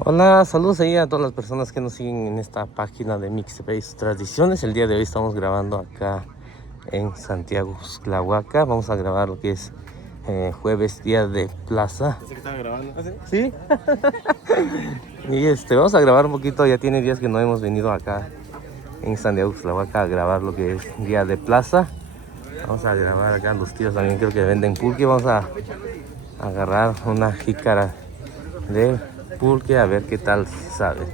Hola, saludos ahí a todas las personas que nos siguen en esta página de Mixtape Tradiciones. El día de hoy estamos grabando acá en Santiago Uxtlahuaca. Vamos a grabar lo que es jueves, día de plaza. Pensé que estaba grabando. ¿Ah, sí? ¿Sí? Y vamos a grabar un poquito. Ya tiene días que no hemos venido acá en Santiago Uxtlahuaca a grabar lo que es día de plaza. Vamos a grabar acá, los tíos también creo que venden pulque. Vamos a agarrar una jícara de pulque a ver qué tal sabe.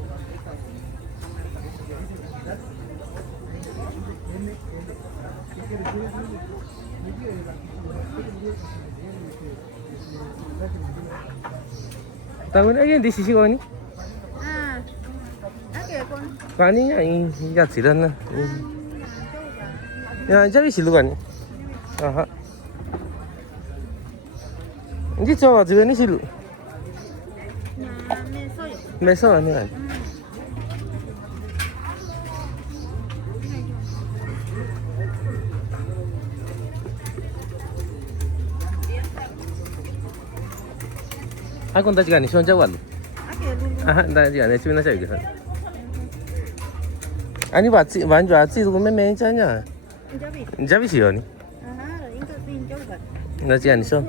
Tahun lagi di sisi kau ni? Kau ni yang jalan lah. Ya, jadi silu kan? Aha. Ini coba juga ni silu. Meso ni kan? Aku tak cakap ni, siapa jawab lu? Ah, tak cakap ni, cuma nak cakap ke? Ani bantu aci tu memang macamnya. Jadi siapa ni? Nak cakap ni siapa?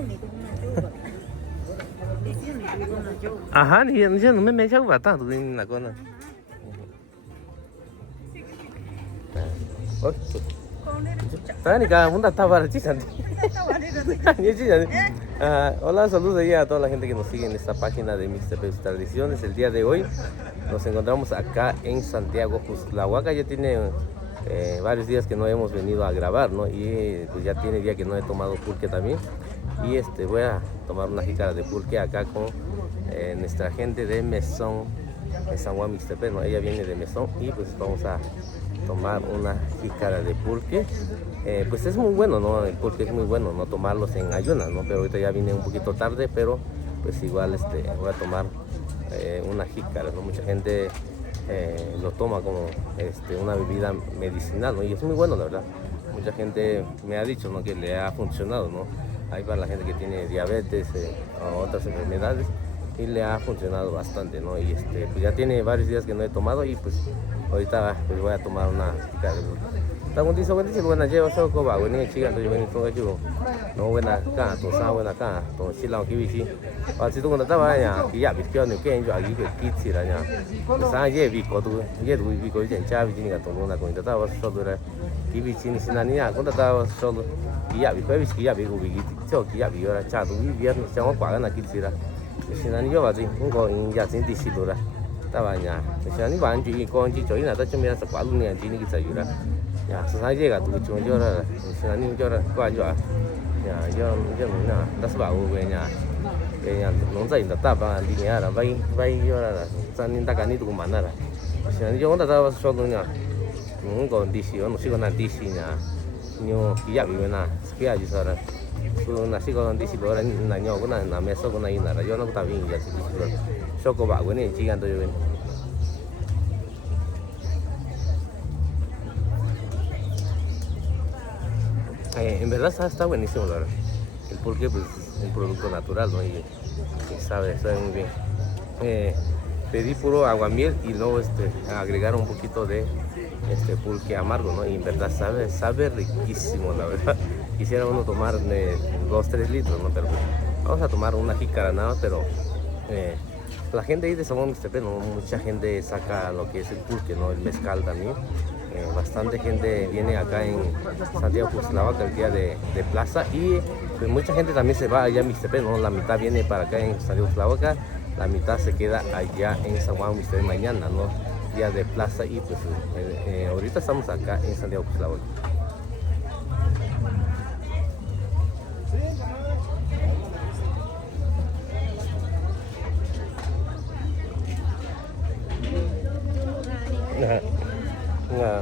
Aha, ni siapa memang siapa bata tu ni nak kau na? Oh, tadi kan munda tabar cikan. Hola, saludos ahí a toda la gente que nos sigue en esta página de Mixtape Tradiciones. El día de hoy nos encontramos acá en Santiago Uxtlahuaca. Ya tiene varios días que no hemos venido a grabar, ¿no? Y pues ya tiene día que no he tomado pulque también. Y voy a tomar una jícara de pulque acá con nuestra gente de Mesón, de San Juan Mixtepe, ¿no? Ella viene de Mesón y pues vamos a tomar una jícara de pulque. Pues es muy bueno, ¿no? El pulque es muy bueno, no tomarlos en ayunas, ¿no? Pero ahorita ya vine un poquito tarde, pero pues igual voy a tomar una jícara, ¿no? Mucha gente lo toma como una bebida medicinal, ¿no? Y es muy bueno, la verdad. Mucha gente me ha dicho, ¿no? Que le ha funcionado, ¿no? Ahí para la gente que tiene diabetes o otras enfermedades y le ha funcionado bastante, ¿no? Y pues ya tiene varios días que no he tomado y pues ahorita pues voy a tomar una jícara de pulque. Estamos diciendo buena lleva solo coba, buena chica, entonces venimos con ellos. No buena acá, todo sa buena acá, todo chilao que bici. Si tú cuando estaba allá, que ya viste no que yo aquí que kits era ya. Sa ye bico tú, ye tú bico ya chavi ni que todo una cuenta estaba solo era que bici ni sin ni cuando estaba solo que ya bico bici ya bico bici, yo que ya bico era cha tú viernes se vamos pagar aquí era. Sin ni yo va así, un go en ya sin disipura. Estaba allá. Sin ni van y con chicho y nada, yo me hace cuál ni allí ni que se ayuda. Ya, sesaji llega tu cuma juara, senani juara kuat juga. Ya, yo mana, dah sebab nya, nongsa indah apa di ni ada, bayi juara, senani tak kani tu mana lah. Senani yo ndak tahu soalnya, kau disi, orang nasi kau nanti disinya, nyo kiak bimana, sekian aja sara. Tu nasi kau nanti disi orang nanya kau na meso kau na ina, yo nak tahu ini jadi disi. Soko bagus ni, cikan tu yo. En verdad está buenísimo, la verdad. El pulque pues, es un producto natural, ¿no? Y sabe muy bien. Pedí puro aguamiel y luego agregar un poquito de pulque amargo, ¿no? Y en verdad sabe riquísimo, la verdad. Quisiera uno tomar 2-3 litros, ¿no? Pero pues, vamos a tomar una jícara nada más, pero la gente ahí de San Juan Mixtepe, ¿no? Mucha gente saca lo que es el pulque, ¿no? El mezcal también. Bastante gente viene acá en Santiago Uxtlahuaca el día de plaza y pues, mucha gente también se va allá a Mixtepe, ¿no? La mitad viene para acá en Santiago Uxtlahuaca, la mitad se queda allá en San Juan Mixtepe mañana, ¿no? Día de plaza y pues ahorita estamos acá en Santiago Uxtlahuaca. Nah.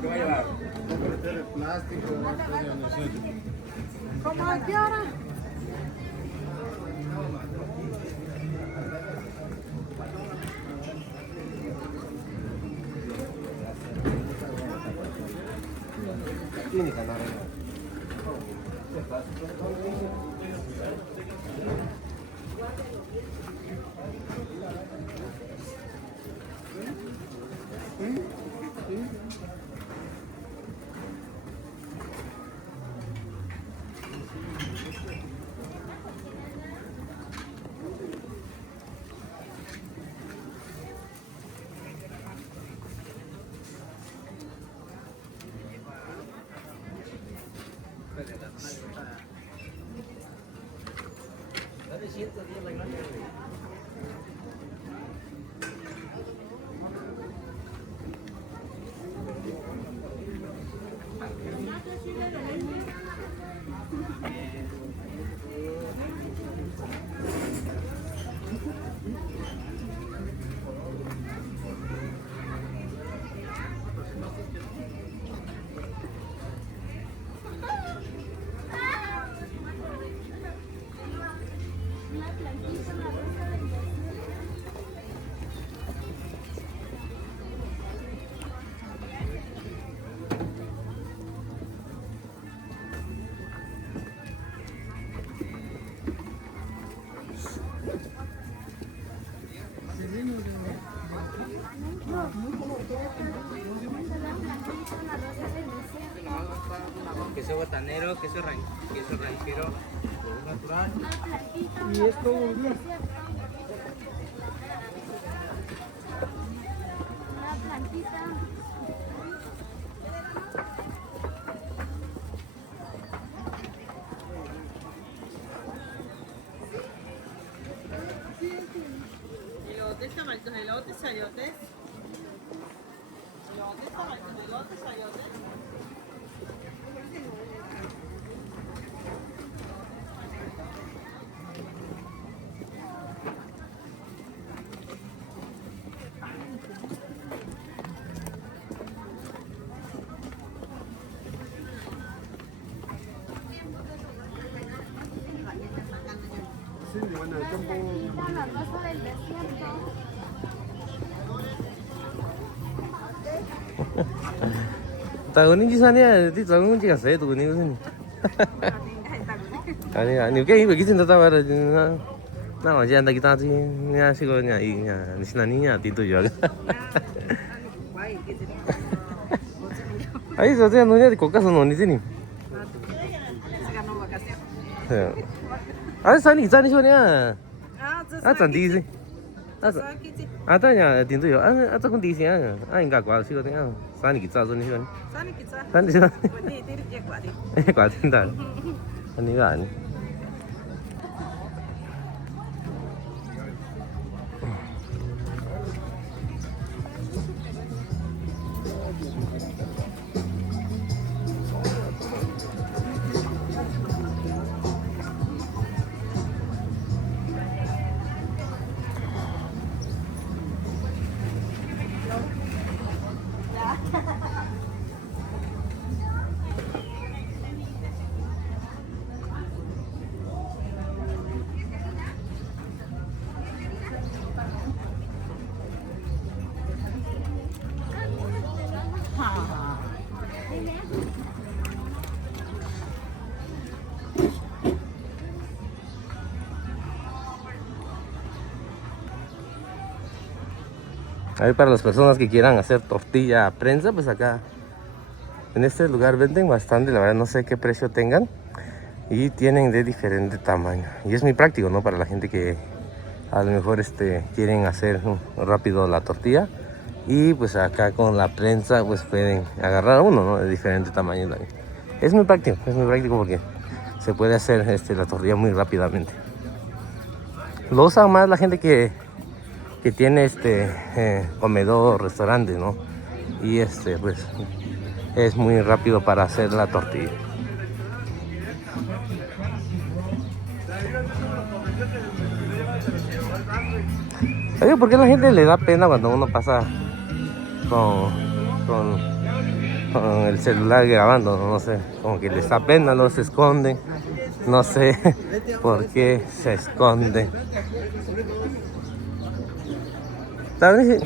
¿Qué va a llevar? Plástico, ¿Cómo a qué hora? Tiene canal. Queso botanero, queso ranchero, natural. Y esto una plantita. Elotes, tamalitos, elotes, chayotes. Elotes, tamalitos, elotes, chayotes. Sí, bueno, el campo. La rosa del desierto. Tagunin jisannya di tagun jika saya tuh ini sini. Ani kayak ini begitu tentang apa? Nah, macam anda kita sih ni asyiknya ini ni sinaninya itu juga. Ayo saja nunya di kokas noni sini. Ah, sana kita ni soalnya. Ah, cantik sih. Ah, tanya tintu yo. Ah, ataupun di sini ah. Ah, enggak kuat sih katanya. Sana kita soalnya sih. Sana kita. Sana sih. Ini diri dia kuat. Kuat entar. Ani kan. Ahí para las personas que quieran hacer tortilla a prensa, pues acá en este lugar venden bastante, la verdad no sé qué precio tengan y tienen de diferente tamaño y es muy práctico, ¿no? Para la gente que a lo mejor quieren hacer rápido la tortilla y pues acá con la prensa pues pueden agarrar uno, ¿no? De diferente tamaño también. Es muy práctico porque se puede hacer la tortilla muy rápidamente. Lo usa más la gente que tiene comedor, restaurante, ¿no? Y pues es muy rápido para hacer la tortilla. Oye, ¿por qué a la gente le da pena cuando uno pasa con el celular grabando? No sé, como que les da pena, no se esconden. No sé por qué se esconden. ¿Está bien?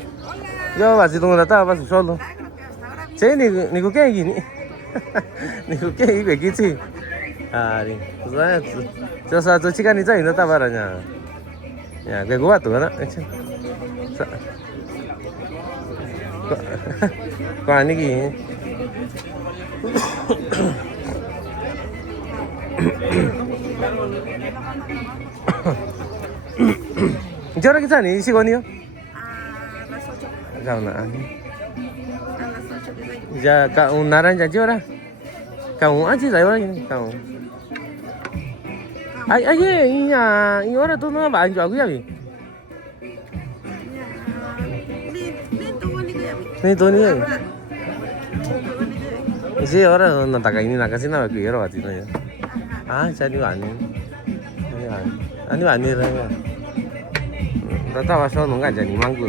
Yo así tengo la tapa, paso solo. Sí, ni con qué gini. Ni con qué gini, sí. Ah, ni. Yo sa tu chica ni sai no ta para nya. Ya, que gua tu na. Kwa ni ki. ¿Qué hora que está ni sigonio? A las 8. Kauna. A las 8 que vengo. Ya ka un naranja ¿qué hora? Ka un anchi da hora ni ka un. Ay, y ahora tú no vas a jugar ya vi. Ni tú ni. Sí, ahora no está cayendo la casi nada que quiero a ti no ya. Ah, ya ni va ni. Ani va ni ra. No estaba solo nunca ya ni mango.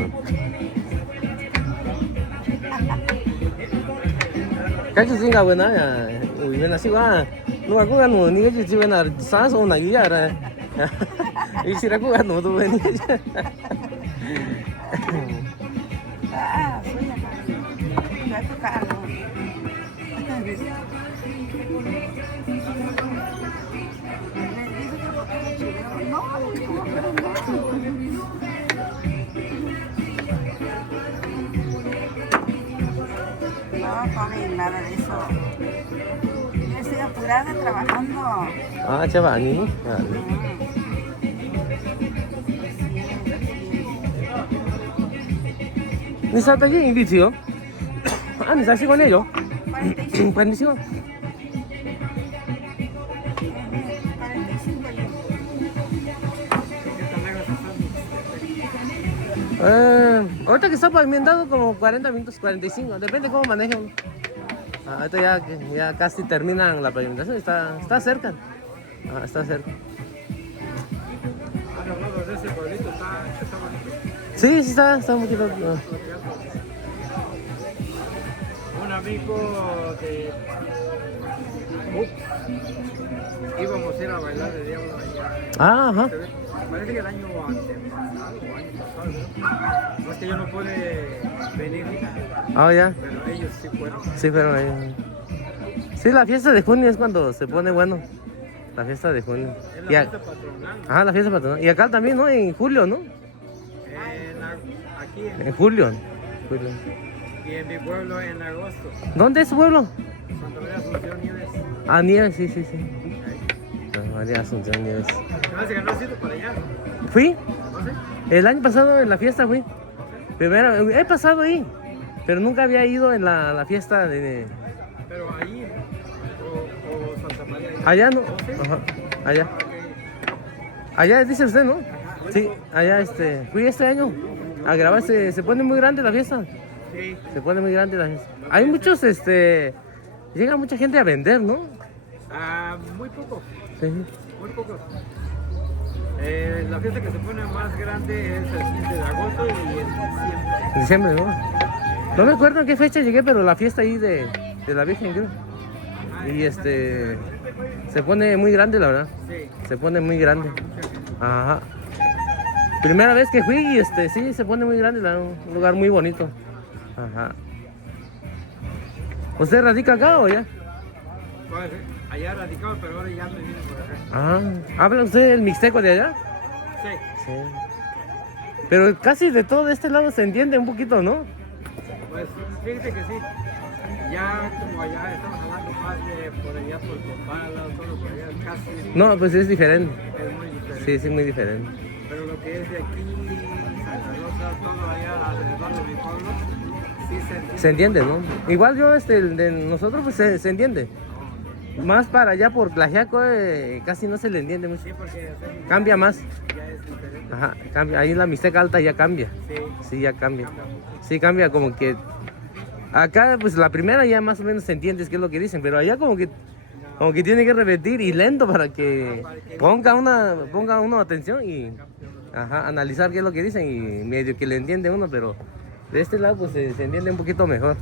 Cái gì cả bên đó à, ui bên đó xíu à, lúc mà cũng ăn một những cái gì bên đó sáng sớm này giờ này, ý xí ra cũng ăn một tô bên này. Ah, soy acá. No es tocarlo. No comen nada de eso. Yo estoy apurada trabajando. Ah, chaval, ani. ¿Ni está allí en bici? Ah, ni está así con ellos. 45. 45. 45 yo. Ahorita que está pavimentado como 40 minutos, 45, depende cómo manejen. Ahorita ya casi terminan la pavimentación, está cerca. Está cerca. Sí, sí está un poquito. Un amigo de... íbamos a ir a bailar de Diablo allá. Ajá. Parece que el año antepasado o año pasado. No es que yo no pude venir, Ya. pero ellos sí fueron. Sí, pero sí, la fiesta de junio es cuando se pone bueno. La fiesta de junio. Es la fiesta patronal. La fiesta patronal. Y acá también, ¿no? En julio, ¿no? Aquí En julio. y en mi pueblo en agosto. ¿Dónde es su pueblo? Santa María Asunción Nieves. Ah, Nieves, sí. María Asunción Nieves. Se me hace que no has ido por allá, ¿no? Fui. ¿No sé? El año pasado en la fiesta fui. Primero, he pasado ahí, pero nunca había ido en la fiesta de... Pero ahí, o Santa María. Allá no. ¿Oh, sí? Ajá, allá. Ok. Allá dice usted, ¿no? Sí, allá fui este año a grabar, se pone muy grande la fiesta. Sí. Se pone muy grande la fiesta. Hay muchos, llega mucha gente a vender, ¿no? Muy poco, Sí. muy poco. La fiesta que se pone más grande es el 15 de agosto y en diciembre. En diciembre, ¿no? No me acuerdo en qué fecha llegué, pero la fiesta ahí de la Virgen, creo. Y se pone muy grande, la verdad. Sí. Se pone muy grande. Ajá. Primera vez que fui y sí, se pone muy grande, un lugar muy bonito. Ajá. ¿Usted radica acá o ya? Pues, allá radicaba, pero ahora ya me vine por acá. ¿Habla usted el mixteco de allá? Sí. Sí. Pero casi de todo este lado se entiende un poquito, ¿no? Pues fíjate que sí. Ya como allá estamos hablando más de por allá por Copala, todo por allá casi No, pues es diferente. es muy diferente. Sí, sí, muy diferente. Pero lo que es de aquí, Santa Rosa, todo allá alrededor de mi pueblo, sí se entiende. Se entiende, ¿no? Igual yo, el de nosotros, pues se entiende. Más para allá por Tlaxiaco, casi no se le entiende mucho. Sí, porque Cambia más. ya es diferente. Ajá, cambia. Ahí la Mixteca Alta ya cambia. Sí. Sí, ya cambia. Sí, cambia como que Acá, pues la primera ya más o menos entiendes qué es lo que dicen, pero allá como que tiene que repetir y lento para que ponga uno atención y analizar qué es lo que dicen y medio que le entiende uno, pero de este lado pues se entiende un poquito mejor.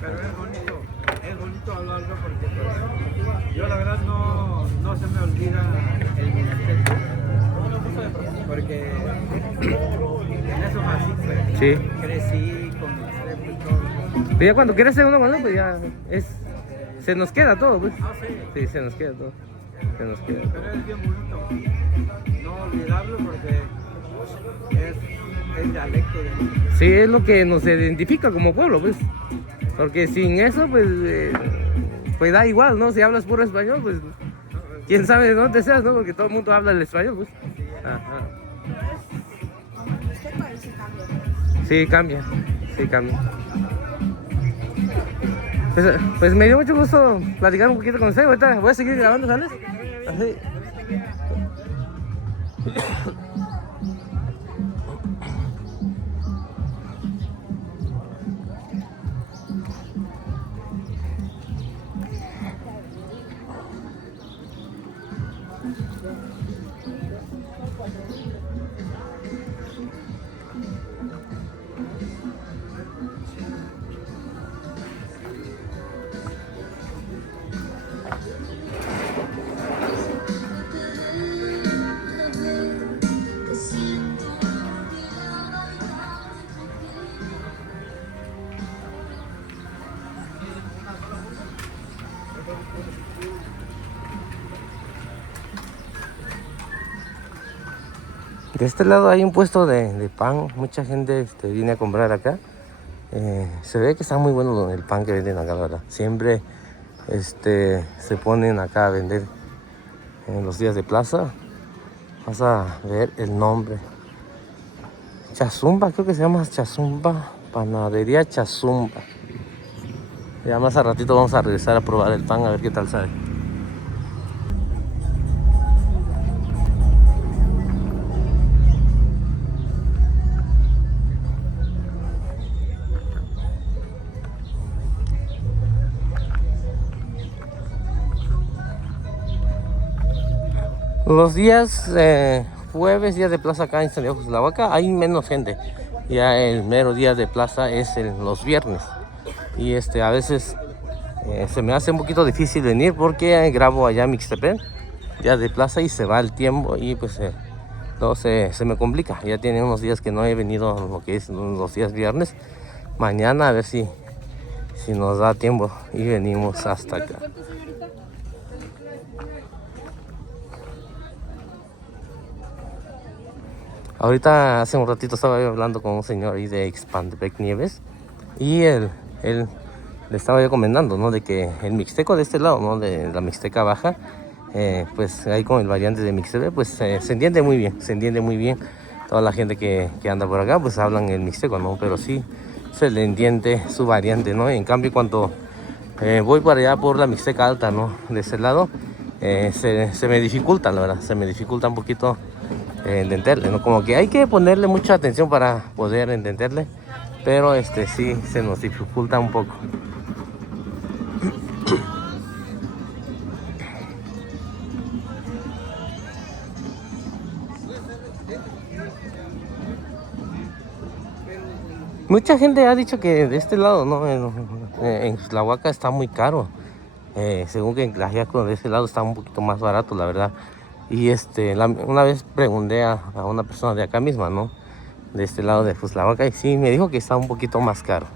Pero es bonito hablarlo porque pues, yo la verdad no se me olvida el mixteco, porque en eso nací, pues. Sí. Crecí con mixteco y todo. Pero ya cuando crece uno, bueno, pues ya se nos queda todo, pues. Ah, sí. Sí, se nos queda todo. Se nos queda. Pero es bien bonito no olvidarlo porque es dialecto de nosotros. Sí, es lo que nos identifica como pueblo, pues. Porque sin eso, pues, pues da igual, ¿no? Si hablas puro español, pues, quién sabe de dónde seas, ¿no? Porque todo el mundo habla el español, pues. Ajá. Como el mixteco ahí se cambia. Sí, cambia. Sí, cambia. Pues me dio mucho gusto platicar un poquito con usted. Ahorita voy a seguir grabando, ¿sales? Así. De este lado hay un puesto de pan, mucha gente viene a comprar acá. Se ve que está muy bueno el pan que venden acá, la verdad. Siempre se ponen acá a vender en los días de plaza. Vas a ver el nombre. Chazumba, creo que se llama Chazumba, Panadería Chazumba. Ya más a ratito vamos a regresar a probar el pan a ver qué tal sabe. Los días jueves, días de plaza acá en Santiago Cuxtlahuaca, hay menos gente. Ya el mero día de plaza es los viernes. Y a veces se me hace un poquito difícil venir porque grabo allá en Mixtepec, día de plaza, y se va el tiempo y pues todo se me complica. Ya tiene unos días que no he venido lo que es los días viernes. Mañana a ver si nos da tiempo y venimos hasta acá. Ahorita hace un ratito estaba yo hablando con un señor ahí de Ixpantepec Nieves y él le estaba yo comentando, ¿no? De que el mixteco de este lado, ¿no? De la Mixteca Baja, pues ahí con el variante de Mixtepec, pues se entiende muy bien, Toda la gente que anda por acá, pues hablan el mixteco, ¿no? Pero sí se le entiende su variante, ¿no? En cambio, cuando voy para allá por la Mixteca Alta, ¿no? De ese lado, se me dificulta, la verdad, se me dificulta un poquito entenderle, ¿no? Como que hay que ponerle mucha atención para poder entenderle, pero sí se nos dificulta un poco. Mucha gente ha dicho que de este lado, ¿no? En Cuxtlahuaca está muy caro. Según que en Tlaxiaco de este lado está un poquito más barato, la verdad. Y una vez pregunté a una persona de acá misma, ¿no? De este lado de Cuxtlahuaca, y sí, me dijo que está un poquito más caro.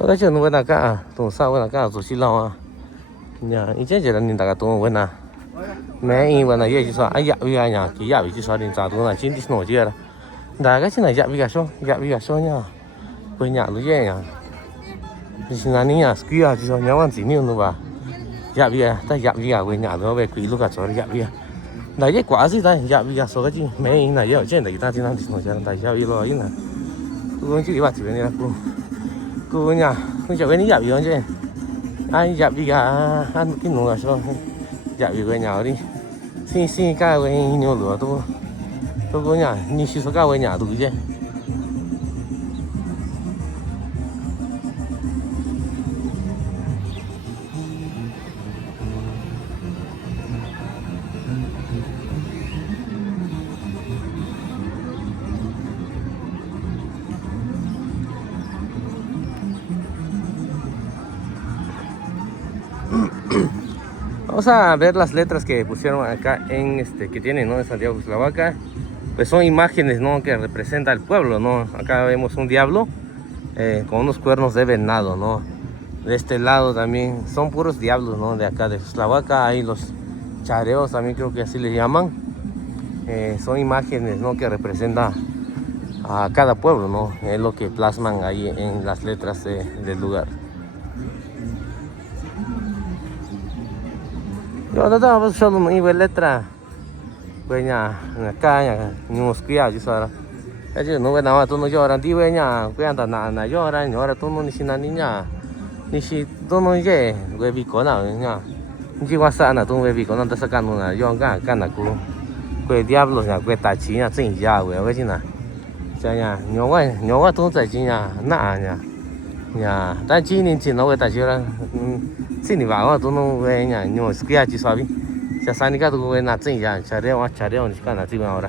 Ahora yo no voy acá, tú sabes, voy acá, tú sí la ya, y ya ni daga tú buena. Me y bueno, yo说哎呀，为啥呀？给呀，就说你咋多呢？今天我接了。大概现在ya nha, quê nhà lưỡi dê nha, thì xin anh nha, kia thì sao nhau ăn gì nhiều nữa bà, ta quê nhà nó về quỷ lúc cả cho này cái quả gì đây, số cái gì, mấy này ở trên này ta thì nó thì nó chẳng tại lo ý nè, cô chỉ bà chỉ bên này cô nha, cô chỉ bên này chứ, anh ăn cái nụ là sao, dạ vì quê nhà đi xin xin ca quê nhiều lửa tôi có nhà như xin số ca quê nhà tôi chứ. Vamos a ver las letras que pusieron acá en que tienen, ¿no? En Santiago de Cuxtlahuaca. Pues son imágenes, ¿no? Que representa el pueblo, ¿no? Acá vemos un diablo con unos cuernos de venado, ¿no? De este lado también son puros diablos, ¿no? De acá de Cuxtlahuaca hay los chareos, también creo que así les llaman. Son imágenes, ¿no? Que representan a cada pueblo, ¿no? Es lo que plasman ahí en las letras del lugar. Yo no estaba solo mi letra, pues ya acá ya ni mosquilla yo solo, ya no ve nada tú no lloran, di ve ya, que anda nada lloran, ahora tú no ni si nada niña, ni si tú no ye, ve bico nada niña, ni guasa nada tú ve bico nada sacando nada, yo acá na cu, que diablos ya, que tachi ya, sin ya, ve china, ya no va tú tachi ya, nada ya, tachi ni si no ve tachi ahora. Xin đi vào tôi nó về nhà nhưng kia chỉ sao đi, cha sáng đi cả tôi về nhà chính nhà cha đeo thì cả nhà chính vào ra,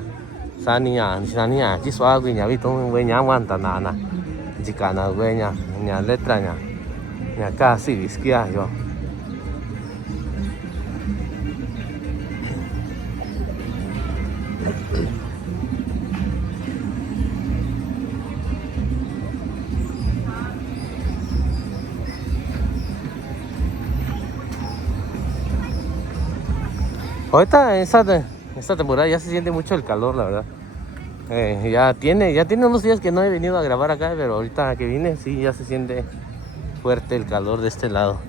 sáng đi nhà chỉ xóa cái nhà đi tôi về nhà ngoan tận nà, chỉ cả nhà về nhà letra nhà cả xí kia rồi. Ahorita esta temporada ya se siente mucho el calor, la verdad. Ya tiene unos días que no he venido a grabar acá, pero ahorita que vine sí ya se siente fuerte el calor de este lado.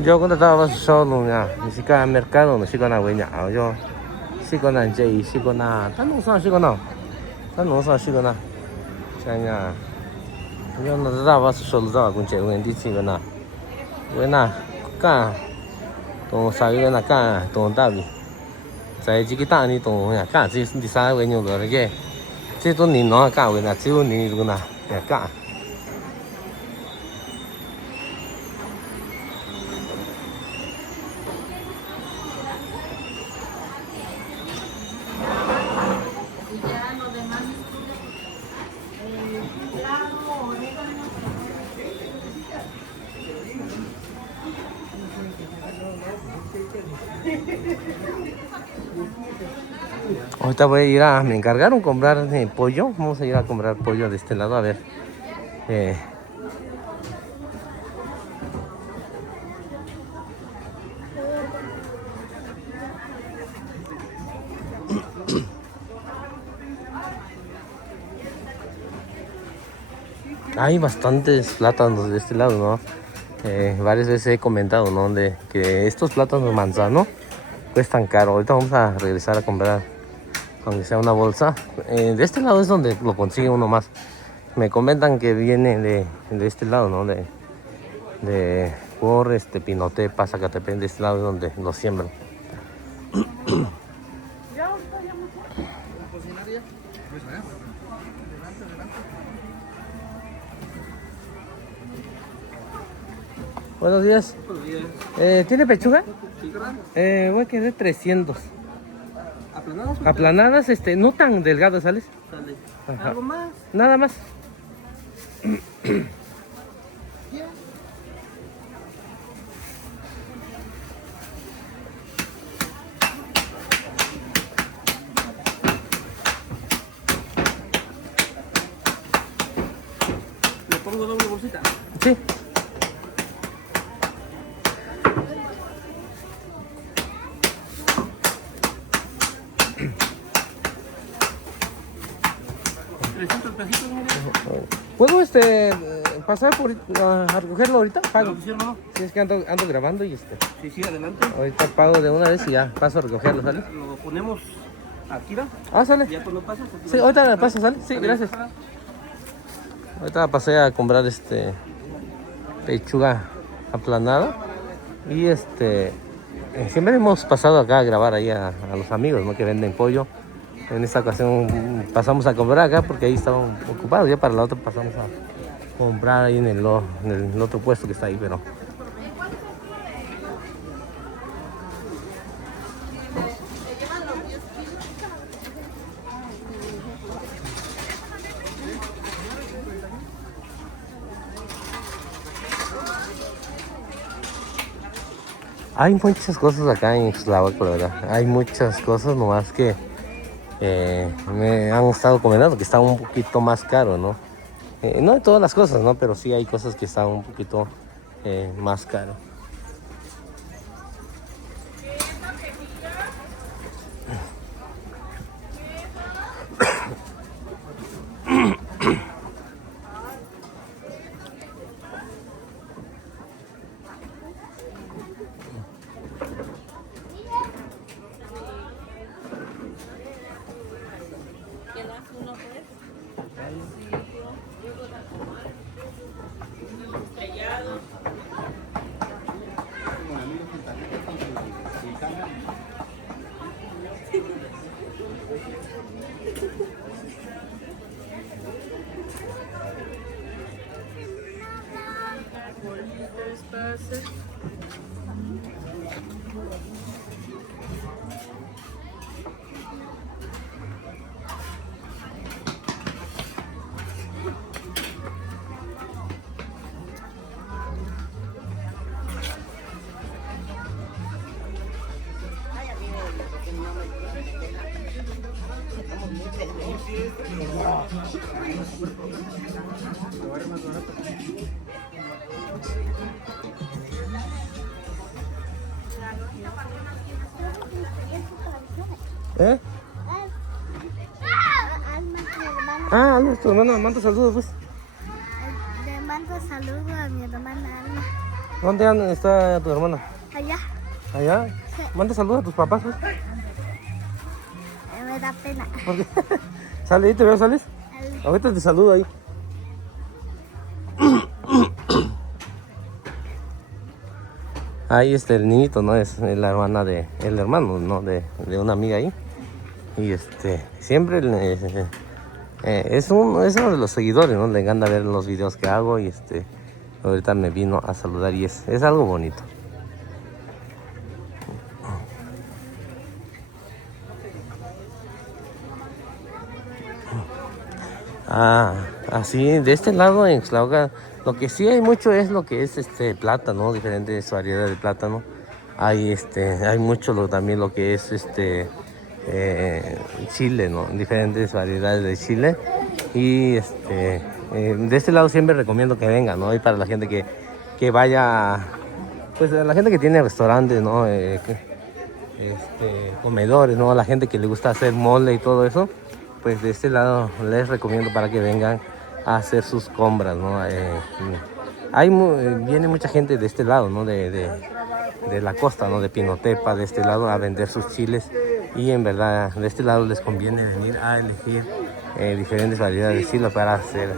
Yo cuando estaba solo ni siquiera al mercado no sigo nada bueno, yo sigo nada Jay, sigo nada, tan no sigo nada, ya yo no estaba solo estaba con Jay, bueno sigo nada, bueno acá, todo sabe bueno acá, todo David,在chiquita ni todo acá, sí ni sabe bueno lo que, sí todo ni no acá bueno, sí ni lo nada acá. Ahorita voy a ir me encargaron comprar pollo, vamos a ir a comprar pollo de este lado, a ver. Hay bastantes plátanos de este lado, ¿no? Varias veces he comentado, ¿no? De que estos plátanos manzano cuestan caro. Ahorita vamos a regresar a comprar, aunque sea una bolsa. De este lado es donde lo consigue uno más. Me comentan que viene de este lado, ¿no? Por Pinotepa, Zacatepec, de este lado es donde lo siembran. Buenos días. ¿Tiene pechuga? Voy a querer 300. ¿Aplanadas? Aplanadas, no tan delgadas, ¿sales? Sale. Ajá. ¿Algo más? Nada más. ¿Le pongo doble bolsita? Sí. 300 pesitos, mire. ¿Puedo pasar por a recogerlo ahorita? Pago. ¿Sí, hermano? Sí, es que ando grabando y Sí, adelante. ahorita pago de una vez y ya paso a recogerlo, ¿sale? Lo ponemos aquí, ¿va? Ah, sale. Ya cuando pasas. Sí, ahorita me paso, ¿sale? Sí, gracias. Ahorita pasé a comprar pechuga aplanada y siempre hemos pasado acá a grabar ahí a los amigos, ¿no? Que venden pollo. En esta ocasión pasamos a comprar acá porque ahí estaban ocupados. Ya para la otra pasamos a comprar ahí en el otro puesto que está ahí, pero... Hay muchas cosas acá en Xtlahuaca, la verdad. Hay muchas cosas, nomás que me han estado comentando que está un poquito más caro, ¿no? No de todas las cosas, ¿no? Pero sí hay cosas que están un poquito más caro. ¿Eh? Ah, Alma, tu hermana, manda saludos, pues. Le mando saludos a mi hermana Alma. ¿Dónde está tu hermana? Allá. ¿Allá? Sí. Manda saludos a tus papás, pues. Me da pena. ¿Por qué? Sale ahí, ¿te veo, sales? Ahorita te saludo ahí. Ahí el niñito, ¿no? Es la hermana el hermano, ¿no? De una amiga ahí. Y siempre es uno de los seguidores, ¿no? Le encanta ver los videos que hago y ahorita me vino a saludar y es algo bonito. Así de este lado en Xtlahuaca, lo que sí hay mucho es lo que es plátano, diferentes variedades de plátano. Hay mucho también lo que es chile, ¿no? Diferentes variedades de chile. Y de este lado siempre recomiendo que vengan, ¿no? Y para la gente que vaya, pues a la gente que tiene restaurantes, ¿no? Comedores, ¿no? A la gente que le gusta hacer mole y todo eso, pues de este lado les recomiendo para que vengan a hacer sus compras, ¿no? Viene mucha gente de este lado, ¿no? De la costa, ¿no? De Pinotepa, de este lado a vender sus chiles. Y en verdad de este lado les conviene venir a elegir diferentes variedades de chile para hacer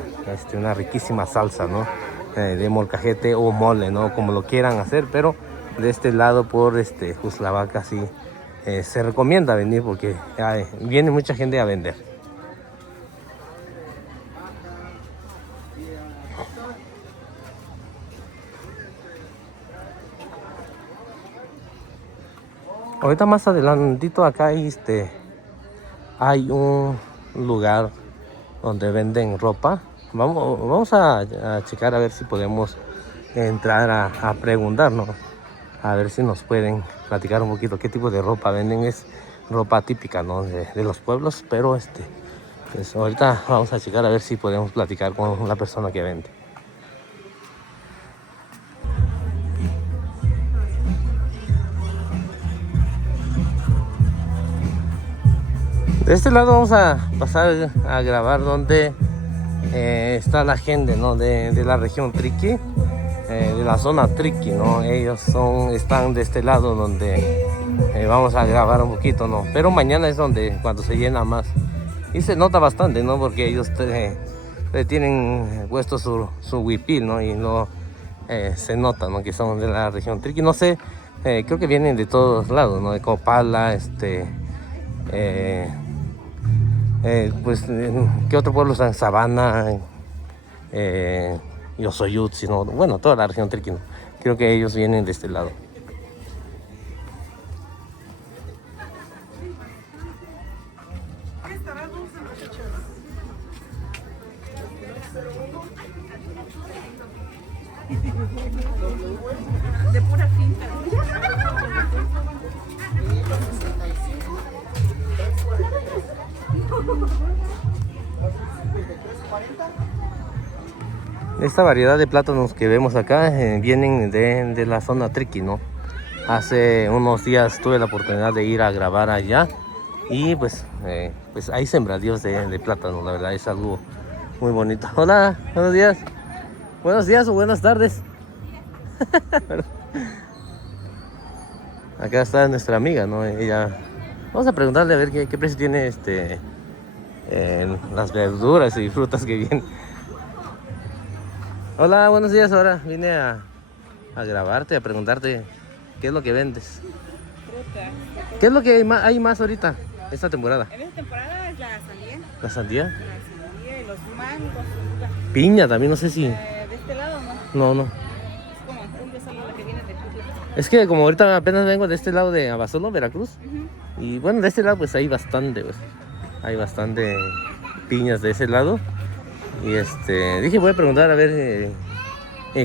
una riquísima salsa, ¿no? De molcajete o mole, ¿no? Como lo quieran hacer, pero de este lado por Xtlahuaca sí se recomienda venir porque viene mucha gente a vender. Ahorita más adelantito acá hay un lugar donde venden ropa. Vamos a checar a ver si podemos entrar a preguntarnos, a ver si nos pueden platicar un poquito qué tipo de ropa venden. Es ropa típica, ¿no? de los pueblos, pero pues ahorita vamos a checar a ver si podemos platicar con la persona que vende. De este lado vamos a pasar a grabar donde está la gente, ¿no? de la región Triqui, de la zona Triqui, ¿no? Ellos están de este lado donde vamos a grabar un poquito, ¿no? Pero mañana es cuando se llena más. Y se nota bastante, ¿no? Porque ellos tienen puesto su huipil, ¿no? Y no se nota, ¿no? Que son de la región Triqui. No sé, creo que vienen de todos lados, ¿no? De Copala, pues, ¿qué otro pueblo está en Sabana? Y Osoyutsi, ¿no? Bueno, toda la región Triqui, ¿no? Creo que ellos vienen de este lado. De pura finta. Esta variedad de plátanos que vemos acá vienen de la zona Triqui, ¿no? Hace unos días tuve la oportunidad de ir a grabar allá y pues hay sembradíos de plátano, la verdad es algo muy bonito. Hola, buenos días. Buenos días o buenas tardes. Acá está nuestra amiga, ¿no? Ella, vamos a preguntarle a ver qué precio tiene las verduras y frutas que vienen. Hola, buenos días. Ahora vine a grabarte, a preguntarte qué es lo que vendes. Fruta. ¿Qué es lo que hay más ahorita, esta temporada? En esta temporada es la sandía. ¿La sandía? La sandía y los mangos. Piña también, no sé si... De este lado no. No. Es como en julio solo la que viene de julio. Es que como ahorita apenas vengo de este lado de Abasolo, Veracruz. Y bueno, de este lado pues hay bastante, pues. Hay bastante piñas de ese lado. Y dije, voy a preguntar a ver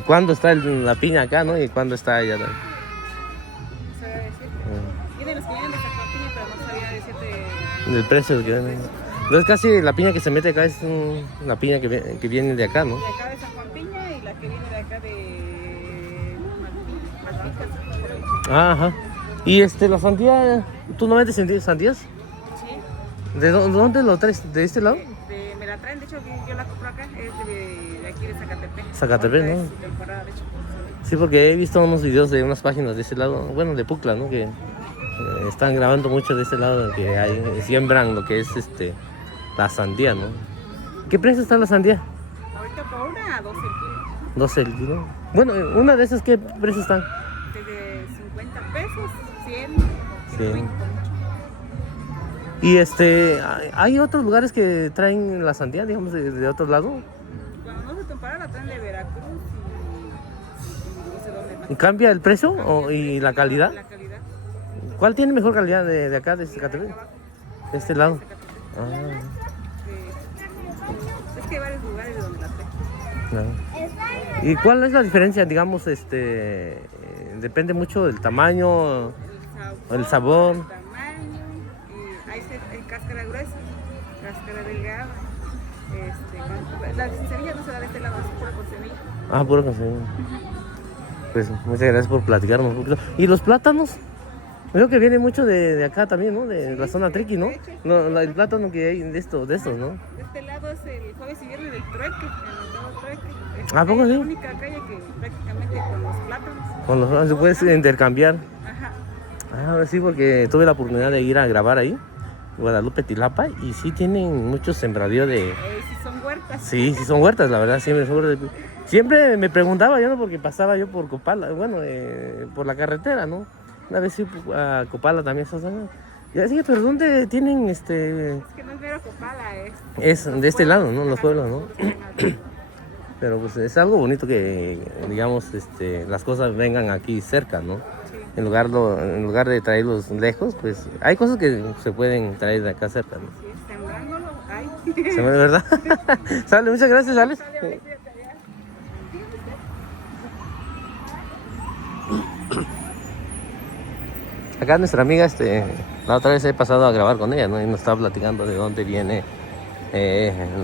cuándo está la piña acá, ¿no? Y cuándo está allá. ¿No? Sabía decirte. Vienen los que vienen de Zacapiña, pero no sabía decirte. El precio que venden. Entonces casi la piña que se mete acá es la piña que viene de acá, ¿no? De acá de San Juan Piña y la que viene de acá de Malpica. Ajá. Y la sandía, ¿tú no vendes sandías? Sí. ¿De dónde lo traes? ¿De este lado? Me la traen, de hecho yo la compro acá, es de aquí de Zacatepec. Zacatepec, Ahorita ¿no? es su temporada, de hecho. Sí, porque he visto unos videos de unas páginas de ese lado, bueno, de Pucla, ¿no? Que están grabando mucho de ese lado, que siembran lo que es la sandía, ¿no? ¿Qué precio está la sandía? Ahorita por una a 12 kilos. 12 el kilo. Bueno, una de esas, ¿qué precio están? Desde 50 pesos, 100, Sí. 120 por mucho. Y ¿hay otros lugares que traen la sandía, digamos, de otro lado? Cuando no se temporada la traen de Veracruz y no sé dónde más. ¿Cambia el precio y la calidad? La calidad. ¿Cuál tiene mejor calidad de acá, de Zacatepec? De este lado. Es que hay varios lugares de donde la traen. ¿Y cuál es la diferencia? Digamos, depende mucho del tamaño, el sabor. El tamaño, hay cáscara gruesa, cáscara delgada. La semilla no se da de este lado, es puro con semilla. Ah, puro con semilla. Pues muchas gracias por platicarnos un poquito. ¿Y los plátanos? Creo que viene mucho de acá también, ¿no? De la zona Triqui, ¿no? El plátano que hay de estos, ¿no? De este lado es el jueves y viernes del trueque, el mercado trueque. ¿A poco sí? Es la única calle que prácticamente con los plátanos. Con los se puede intercambiar. Ajá. Ah, sí, porque tuve la oportunidad de ir a grabar ahí, Guadalupe, Tilapa, y sí tienen muchos sembradíos de... Sí son huertas. Sí son huertas, la verdad, siempre son huertas. Siempre me preguntaba yo, ¿no? Porque pasaba yo por Copala, bueno, por la carretera, ¿no? Una vez fui a Copala también, y decía, pero ¿dónde tienen Es que no es mero Copala, Es de este lado, ¿no? Los pueblos, ¿no? Pero pues es algo bonito que, digamos, las cosas vengan aquí cerca, ¿no? Sí. En lugar de traerlos lejos, pues hay cosas que se pueden traer de acá cerca, ¿no? Sí, sembrándolo, hay. ¿Se me verdad? Sale, muchas gracias, Alex. Acá nuestra amiga, la otra vez he pasado a grabar con ella, ¿no? Y nos estaba platicando de dónde viene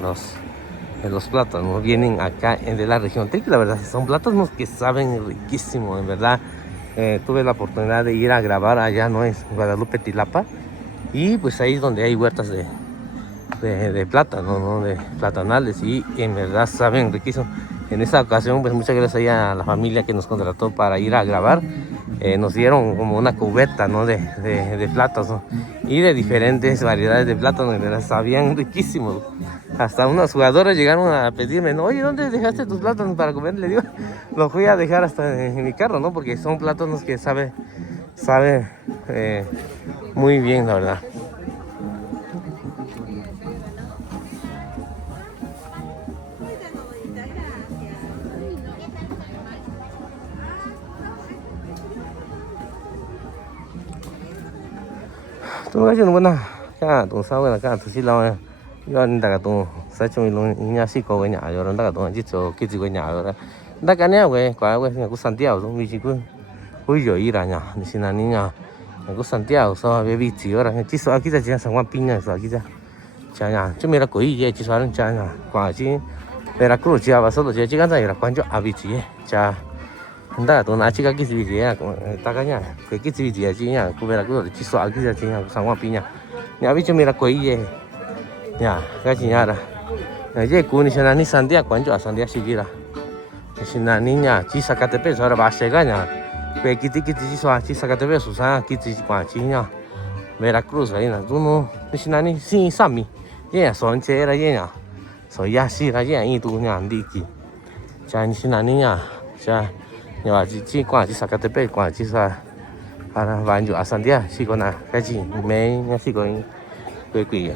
los plátanos. Vienen acá de la región Triqui, la verdad, son plátanos que saben riquísimo, en verdad. Tuve la oportunidad de ir a grabar allá, ¿no? En Guadalupe, Tilapa. Y pues ahí es donde hay huertas de plátano, ¿no? De platanales, y en verdad saben riquísimo. En esa ocasión, pues muchas gracias ahí a la familia que nos contrató para ir a grabar. Nos dieron como una cubeta, ¿no? de plátanos, ¿no? Y de diferentes variedades de plátanos, en verdad sabían riquísimos. Hasta unos jugadores llegaron a pedirme, ¿no? Oye, ¿dónde dejaste tus plátanos para comer? Le digo, los fui a dejar hasta en mi carro, ¿no? Porque son plátanos que sabe muy bien, la verdad. Tôi nói chuyện buồn cả tụng sao cái là cả thứ gì lo do anh ta tụng sai cho mình nhà sĩ có cái nhà rồi đó cả tụng chỉ cho cái gì cái nhà rồi đó cái này cái nhà của Santiago rồi mình chỉ có giờ ý là nhà thì xin anh nhà của Santiago so với vị trí rồi chỉ số cái gì sang quan pin này số cái gì cha nhà chứ mình là કોઈ gì chỉ số anh cha nhà quả chỉ Veracruz chỉ vào số chỉ cái này là quan trọng à vị trí cha Nda tu na chica que se vive ta caña que se vive allí ya cu Veracruz chỉ số cái gì chỉ nhà sang quan pin nhà ví dụ mình là કોઈ gì nhà cái gì nhà là cái cu ni sana ni Santiago quan trọng Santiago chỉ là sana ni nhà chỉ Zacatepec rồi ba xe cái nhà que chỉ số chỉ Zacatepec số sang chỉ quan chỉ nhà Veracruz vậy là tu nó ni sana ni sin sami ya son che ra ya so ya si ra ya y tu nhà đi kì cha ni sana ni nhà cha nhưng mà chỉ qua chỉ Zacatepec qua chỉ là vào chỗ Santiago chỉ có là cái gì mấy chỉ có quỷ quỷ.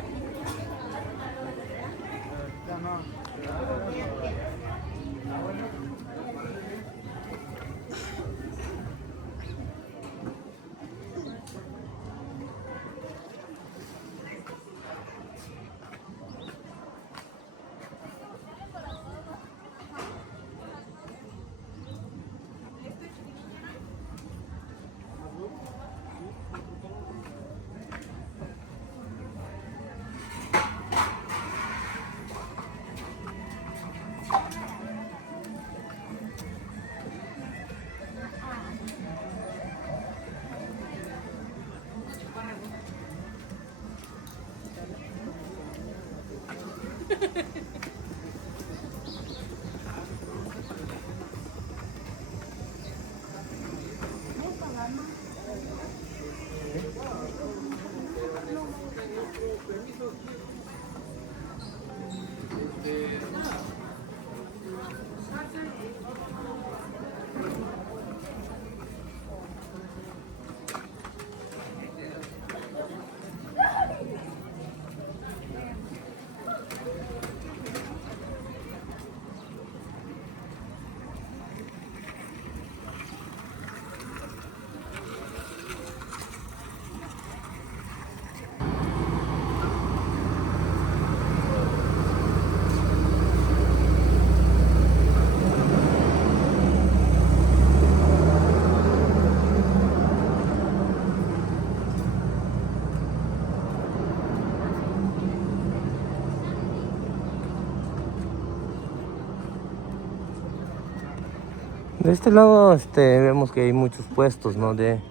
De este lado vemos que hay muchos puestos, ¿no? de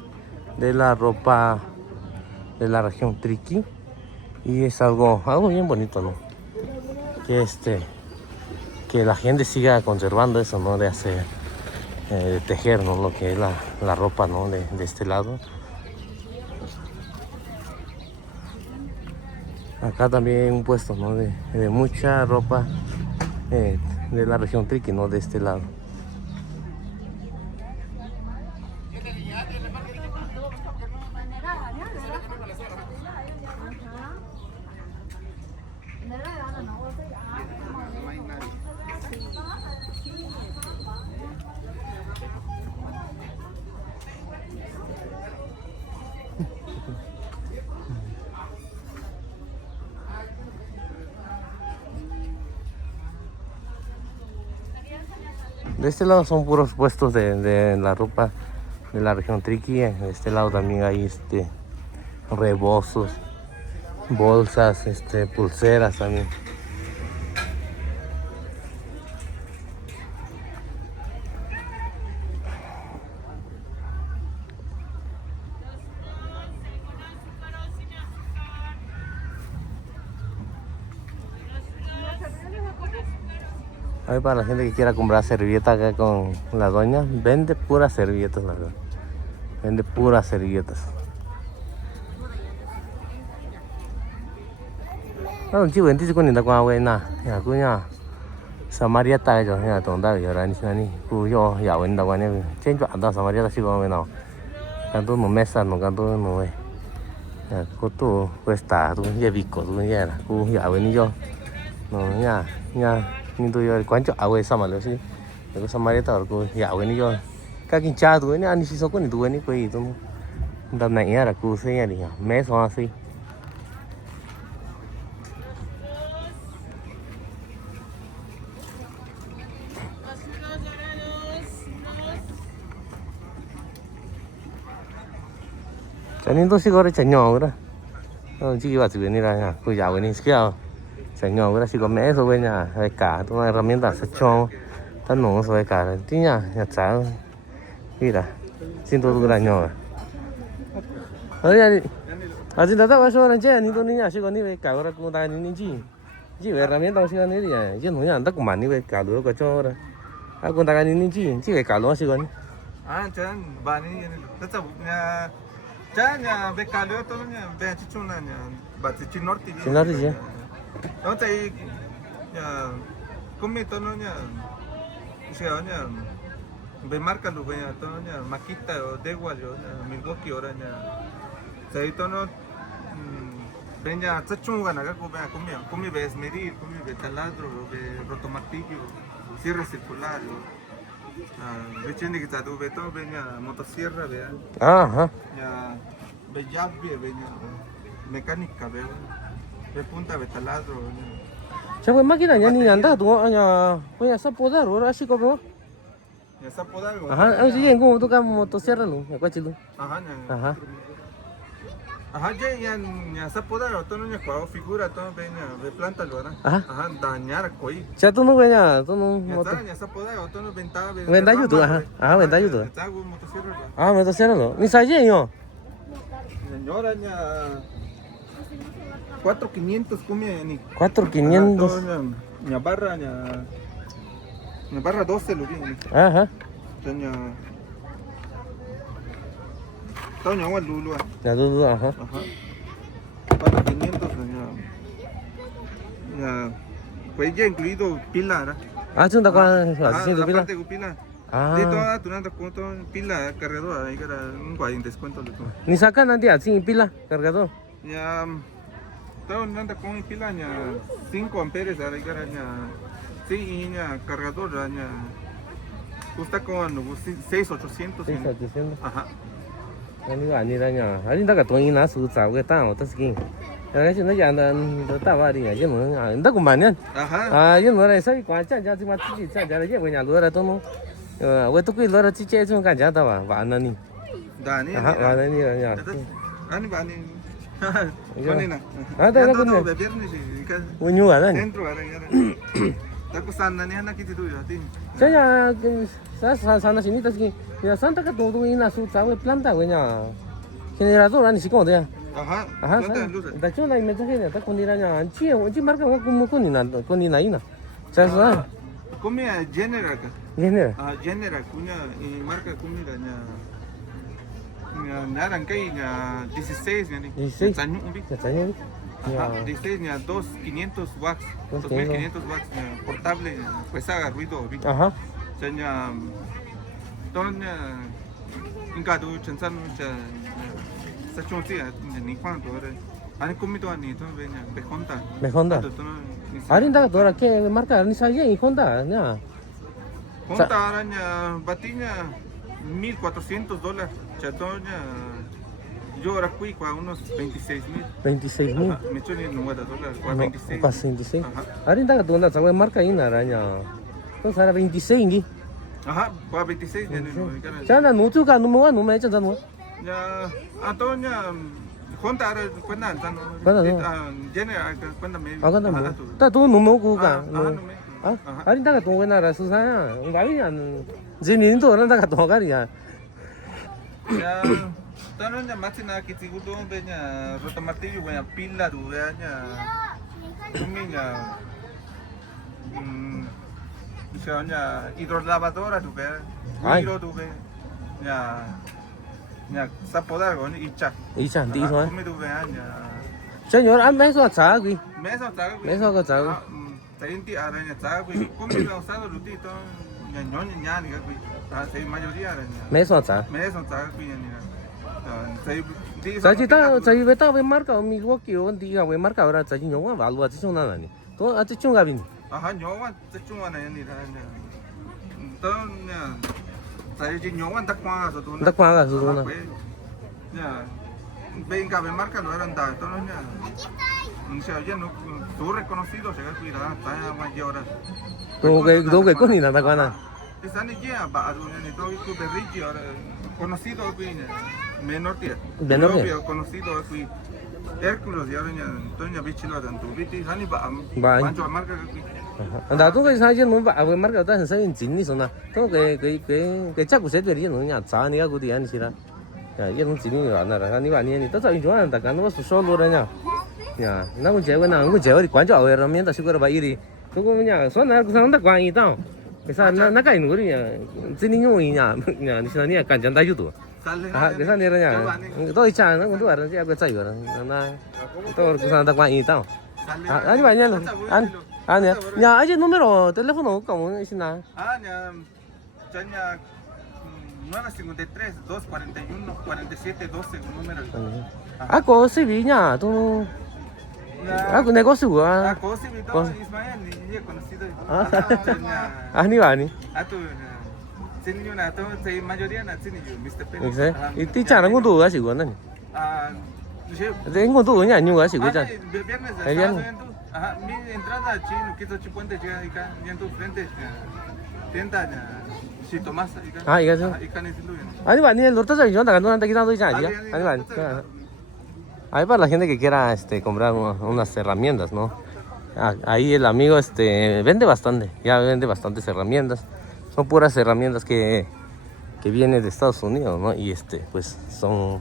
la ropa de la región Triqui, y es algo bien bonito, ¿no? Que la gente siga conservando eso, ¿no? De hacer, de tejer, ¿no? Lo que es la ropa, ¿no? De este lado. Acá también hay un puesto, ¿no? De mucha ropa de la región Triqui, ¿no? De este lado. De este lado son puros puestos de la ropa de la región Triqui. De este lado también hay rebozos, bolsas, pulseras también. Ahí para la gente que quiera comprar servilletas acá con la doña, vende puras servilletas, la verdad. Vende puras servilletas. No, chỉ vấn đề con người ta qua bên nào, nhà cứ nhà, Samaria tay rồi, nhà tổng đại ở đây này, cứ cho giàu bên đâu qua này, trên chỗ đó Samaria ta chỉ có bên nào, cái tôi một mét sàn một cái tôi một cái, có tôi questa tôi nhà Vico tôi nhà là, cứ giàu bên đi cho, nó nhà nhưng tôi quán chỗ ở bên Samaria chứ, cái Samaria ta ở cứ giàu bên đi cho, các cái cha tôi này anh chỉ số con này tôi này cái tôi, đợt này là cứ xây nhà đi, mét hoa xây. Cho nên tôi sẽ có cái nhỏ đó, chỉ vào chuyện này là nha, tôi giàu cái này kia, chả nhỏ cái đó chỉ có mẹ rồi nha, hay cả tôi làm miếng đặt sạch cho, ta nổ rồi cả, tí nha, nhà trả, gì đó, xin tôi là nhỏ, rồi xin tao có số là chết, nhưng tôi nhà chỉ có như vậy cả cái cô ta như chỉ về làm miếng tao chỉ có như vậy, chứ nói nhà tất cả mà như vậy cả đứa có cho đó, cô ta như chỉ về cả lúa chỉ có. Jangan bani tetap nya jangan bekalio tu nya be cicuna nya bati cinorti. Cinorti je. No tai nya kumi tu nya sia nya be marca lu be tu nya Makita o Dewal yo Milwaukee ora nya. Sai tu no benya cicunga na ko be kumi be esmeril, kumi be taladro, be rotomartillo, cierre circular. Vicini que está tu beto, venía motosierra, vea. Ajá. Ya, ve llave, venía mecánica, vea. Ve punta, ve taladro. Saya buat makina ni anda tu, hanya punya sapodar, orang asyik kau bro. Ya está podar. Ajá, aku yang kau tu kan motosierra lu, yang kecil tu. Ajá, ya. Ajá. Ajá, ya está podar, tu no ya cuau figura, tu venía ve planta lo, Ajá. Ajá, dañar coi. Saya tu nu punya, tu nu Ya motor. está, ya está podar, tu no ventana, Ventana tu, ajá. Ajá, ventana tu. Está motosierra. Ah, motosierra lu. Ni saja yo. Señora, ya 4,500 comía ni 4,500. Nya barra 12 lo vi. Ajá. Nya tao nya wa lulu. Ya tu, ajá. Ajá. 4,500 nya pues ya incluido pila, ¿no? Ah, tu tak kau asing tu la bila. parte de pila. Ah. De toda tu nada con pila cargadora, ahí era un 40 descuento lo todo. Ni sakan nanti asing pila cargador. Ya tao nada con pila nya 5 amperes, ahí era nya sí nya cargador nya cuesta con 6,800. 6,800. Ajá. Ani lah ni ranya. Ani tak kau ingin nasu tahu ke tahu tu skin. Yang ni cuma jangan tahu apa dia. Jadi mana? Anda kumanian. Ajá. Ah, jadi mana? Saya kuacan jadi cuma cici saja. Jadi punya luar tu nu. Waktu tu luar cici cuma kan jatuh apa? Mana ni? Dani. Aha, mana ni ranya. Ani bani. Koni na. Ada ada koni. Viernes kan. Unyu ada ni. Dentro ada. Tako sana ni anak kita tu ya tin. Saya sana sini tu skin. Ya sana tak tahu tu ini nasu tahu planta punya. Generator ani sih kau dia. Ajá. Ajá. Planta de luz. Dah cuma lagi macam ni. Tak kau ni ranya. Anci marka aku kau ni na ina. Saya sudah. Comida General. Ini. Ah, General punya marca comida nya. Nya rangkai nya 16 nya ni. 16? Tanyu ubi. Katanya ni. Ajá, 16 nya 2,500 watts. 2,500 watts portable, pues haga ruido ubi. Aha. Nya tonnya inka tu chansan cha sachoti ni kwan tu ore. Ani comito ani tu venya be Honda. Be Honda. Hari tak tahu orang ke marka ni saja ini Honda ni. Honda araña batiña $1,400. Chatoña yo ahora fui con unos 26,000. 26,000. Me echó ni $90, con 26. Pas 26. Ajá. Hari tak tahu nak sampai marka ini aranya. Tu sana 26 ni. Ajá, con 26 ya no. Jangan nuju kan numero anu macam mana? Ya, atoña Honda ahora cuenta tan. Cuenta, General cuenta me. Ah, kan tak tahu numero ku kan. Ajá, no me. Ah, hari tak tahu kan arah susah. Enggak ni. Jenis tu orang tak tahu kan ya. Ya, tanonnya máquina que te gustó veña rotomartillo veña pila du veña kuminya Nhà hidrolavadora tuve, Ay. hidro tuve, nhà sắp podar con icha. Icha, đi thôi. Come tuve nhà. Señor, meso a quý. Mesa taga. Mesa ka taga. Tainti ara nhà taga quý. Come la usado lutito, nhà ñoña nhà ni quý. Ta sei mayoría ara nhà. Meso a. Mesa taga quý nhà. Sai beta we marca Milwaukee on di we marca ahora sai no va algo así son nada ni. To a te chunga bin. Ajá, ñowan te chunga na ni ra nhà. Entonces nhà sai ji ñowan ta kwa so tu. Ta kwa ga so na. Nhà venga we marca no eran da, entonces nhà. No sé, oye, no tú reconocido se va a cuidar, está mayor. Do que con ni nada kwa na. Están ni ya ba ni todo tu berrigi ahora conocido aquí menor tía. Menor tía. Conocido aquí. Hércules ya venía Antonio Bichilo de Antubiti, Hani ba. Ba. Pancho marca aquí. Da to cái sai no va we marca ta sai jin ni so na. To cái chắc của sẽ được no nya cha ni ga ku di an si ra. Ya ye no jin ni ga na ra ni ba ni to sai jo an ta kan no so lo ra nya. Ya, na ko je we na ko je we quan trọng we ra miễn ta su ko ba iri. To ko nya so na ko sa na quan yi tao. Kesa na kai no ri ya. Jin ni yo yi nya. Nya ni sa ni kan jan da ju tu. Ah, kesa ni ra nya. To cha na ko do ra ya ko sai ra. Na to ko sa na quan yi tao. Ani ba nya lo. Ani. Ya, ese número teléfono como es na. Ya. Chaña 953 241 47 12 un número. Ako si vi nya to. Ako negocio ah. Ako si Vito Ismael ni conocido. Ani ba ni? Ato sini yo na to say mayoría na sini yo Mr. Pen. Exacto. Y ti cha nang do ga si gon na ni. De ngon do nya nyu ga si go cha. Viernes. Ajá, mi entrada a Chino, Quito Chipuente, llega acá, y en tu frente, tienda, si tomas, Ah, y eso. Ani ba ni el orto sa yo ta no ta quitando ya ya. Ani ba. Ahí para la gente que quiera comprar unas herramientas, ¿no? Ahí el amigo vende bastante, ya vende bastantes herramientas. Son puras herramientas que vienen de Estados Unidos, ¿no? Y pues son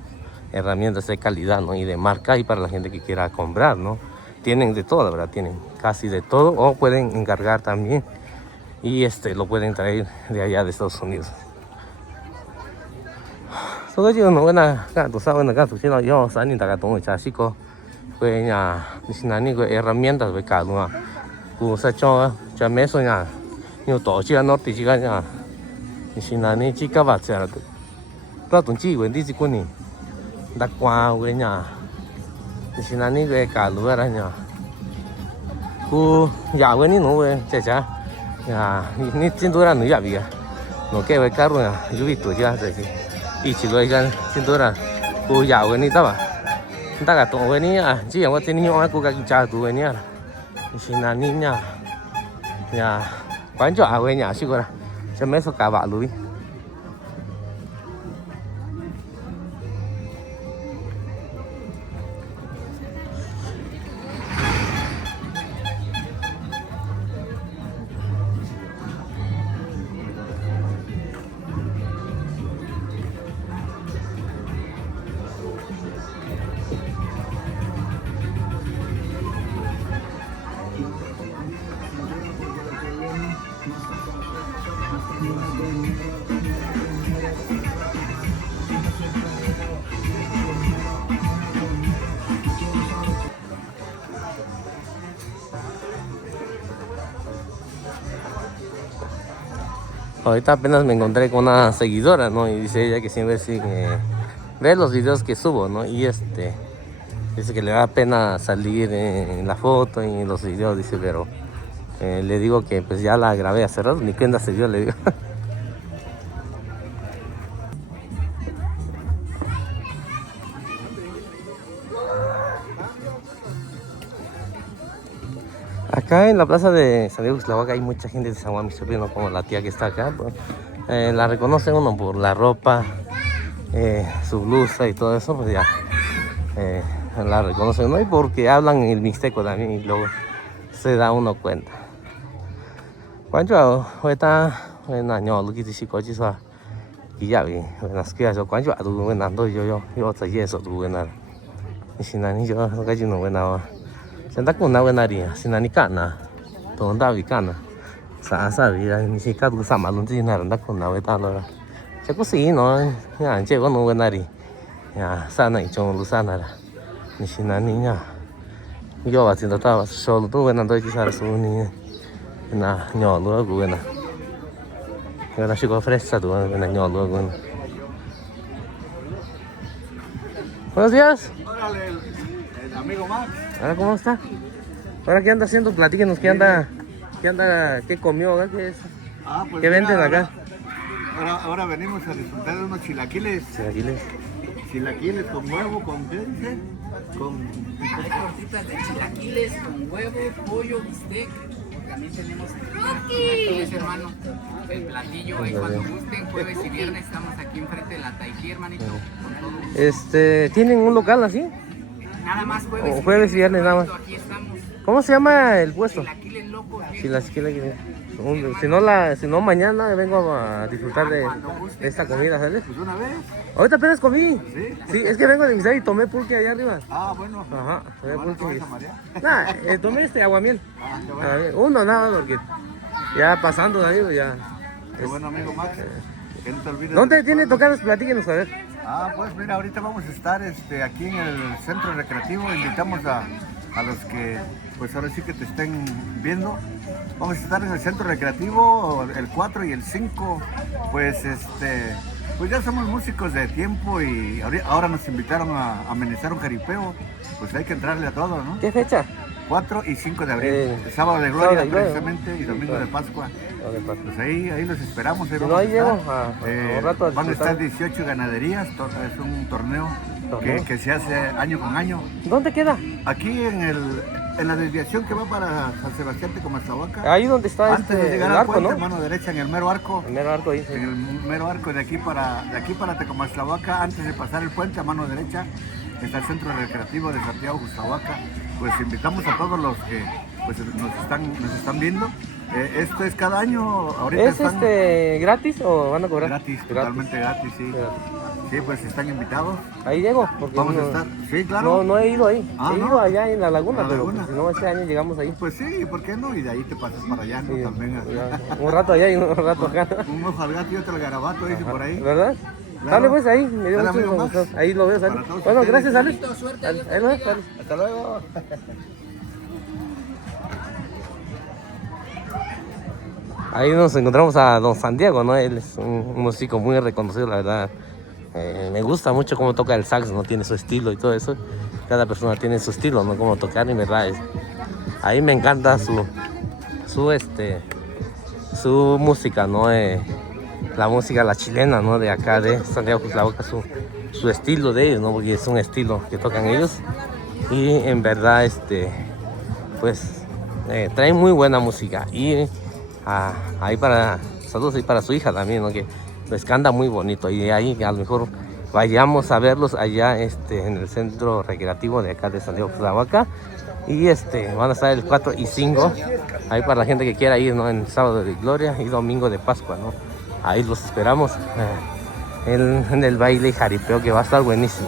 herramientas de calidad, ¿no? Y de marca, y para la gente que quiera comprar, ¿no? Tienen de todo, la verdad, tienen casi de todo, o pueden encargar también y lo pueden traer de allá de Estados Unidos. Số cái chuyện nó là cả tổ sao là cả tổ chức nó do sáng nay đại tổng trả ship có về nhà xin này cái herramientas với cả luôn à cũng sẽ cho mấy số nhà nhiều tổ chức nó thì chỉ cái nhà xin này chỉ các bạn sẽ là đó tổng chỉ vấn đề gì cũng nhỉ đặt qua với nhà xin này cái cả luôn ra nhà cũng nhà với nó về chả nhà ní tin tôi là nữ nhà bị à nó cái với cả luôn à dù bị tổ chức rồi一起来看，真多人，我摇个你知道吧？大家懂个你啊，只要我今天用我个家读个你啊，是哪里呀？呀，关注阿个你是个啦，就没说搞马路。Ahorita apenas me encontré con una seguidora, ¿no? Y dice ella que siempre ve los videos que subo, ¿no? Y dice que le da pena salir en la foto y en los videos, dice, pero le digo que pues ya la grabé hace rato, ni cuenta se dio, le digo. Acá en la plaza de Santiago Cuxtlahuaca hay mucha gente de San Juan Michoacán, como la tía que está acá. Pues, la reconoce uno por la ropa, su blusa y todo eso, pues ya la reconocen, ¿no? Y porque hablan el mixteco también y luego se da uno cuenta. ¿Cuánto ahorita en año lo que dice coche eso? Y ya vi, las que yo cuánto tú ven ando yo te llevo tú ven nada. Y si no ni yo no que yo no ven nada. Senta con una buena haría, sin ni cana. Tonda Vicana. Sasa vida, ni si kadu sama lunti naranda kuna weta nora. Chaku si no, ya chego no wenari. Ya sana ichong lusana ra. Ni sinani nya. Yo va tinda ta solo tu wena do kisara su ni. Na nyolo gu wena. Wena shigo fresa tu wena nyolo gu. Buenos días. Órale, el amigo Max. Hola, ¿cómo está? Ahora qué anda haciendo, platíquenos qué anda, qué comió, qué es, Pues qué venden mira, acá. Ahora venimos a disfrutar de unos chilaquiles. Chilaquiles con huevo, con qué dice? Con Hay tortitas de chilaquiles con huevo, pollo, bistec. También tenemos chilaquiles, hermano. El platillo ahí cuando gusten, jueves y viernes estamos aquí enfrente de la Taipí, hermanito. Con todo. ¿Tienen un local así? Nada más jueves, Jueves y viernes nada más. Aquí estamos. ¿Cómo se llama el puesto? Chilaquiles locos. Si no mañana vengo a disfrutar de esta comida, ¿sabes? pues una vez. Ahorita apenas comí. ¿Sí? Sí, es que vengo de Misay y tomé pulque allá arriba. Bueno. Ajá, tomé ¿Cuándo te pulque. vas a marear? Nah, tomé aguamiel. Qué bueno. Uno nada, porque ya pasando de ahí, pues ya. Qué bueno, amigo Max. Que no te olvides ¿Dónde de- tiene tocadas? Platíquenos, a ver. Pues mira, ahorita vamos a estar aquí en el centro recreativo. Invitamos a los que, pues ahora sí que te estén viendo. Vamos a estar en el centro recreativo el 4 y el 5. Pues pues ya somos músicos de tiempo y ahora nos invitaron a amenizar un jaripeo. Pues hay que entrarle a todo, ¿no? ¿Qué fecha? 4 y 5 de abril. Eh, El sábado de sábado gloria de gloria, precisamente y domingo de Pascua. Pues ahí los esperamos. Si vamos no, ahí a estar. llego a un rato a Van a estar disfrutar. 18 ganaderías, es un torneo ¿Torneo? que se hace año con año. ¿Dónde queda? Aquí en la desviación que va para San Sebastián Tecomazlahuaca, Ahí donde está antes de el llegar al arco, puente, ¿no? mano derecha, en el mero arco. El mero arco ahí. Sí. En el mero arco de aquí para Tecomazlahuaca, antes de pasar el puente a mano derecha, está el centro recreativo de Santiago Justahuaca. Pues invitamos a todos los que pues, nos están viendo. Esto es cada año, ahorita ¿Es están gratis o van a cobrar? gratis, totalmente gratis, sí. Gratis. Sí, pues están invitados. Ahí llego, porque Vamos a no- estar, sí, claro. no he ido ahí. Ah, He ¿no? ido allá en la laguna, ¿En la pero laguna? pues, si no, este año llegamos ahí. Pues sí, ¿por qué no? Y de ahí te pasas para allá, ¿no? Sí, También. ya, un rato allá y un rato acá. Un ojo al gato y otro al garabato, dice por ahí. ¿Verdad? Claro. Dale pues ahí, me dio Dale, mucho amigo gusto. Max. Ahí lo veo, sale. Para todos Bueno, ustedes. gracias, Ale. Suerte, Ahí lo ves, sale. Hasta luego. Ahí nos encontramos a don Santiago, ¿no? Él es un músico muy reconocido, la verdad. Me gusta mucho cómo toca el sax, ¿no? Tiene su estilo y todo eso. Cada persona tiene su estilo, ¿no? Cómo tocar, y verdad. Ahí me encanta su música, ¿no? La música, la chilena, ¿no? De acá, de Santiago Justahuaca, su estilo de ellos, ¿no? Porque es un estilo que tocan ellos. Y en verdad, pues, traen muy buena música. Y ahí saludos ahí para su hija también, ¿no? Que pues canta muy bonito. Y ahí a lo mejor vayamos a verlos allá en el centro recreativo de acá de Santiago Justahuaca. Y van a estar el 4 y 5 ahí para la gente que quiera ir, ¿no? En sábado de gloria y domingo de Pascua, ¿no? Ahí los esperamos en el baile y jaripeo, que va a estar buenísimo.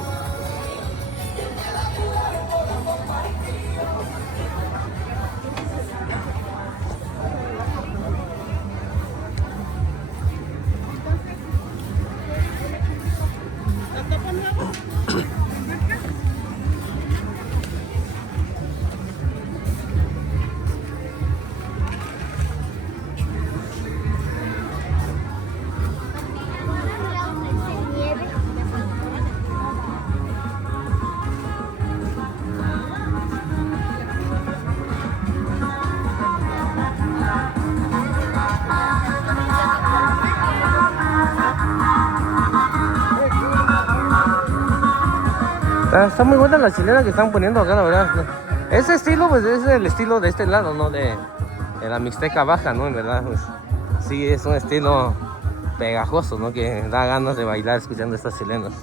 Está muy buena la chilena que están poniendo acá, la verdad. Ese estilo, pues es el estilo de este lado, ¿no? De la Mixteca Baja, ¿no? En verdad, pues sí, es un estilo pegajoso, ¿no? Que da ganas de bailar escuchando estas chilenas.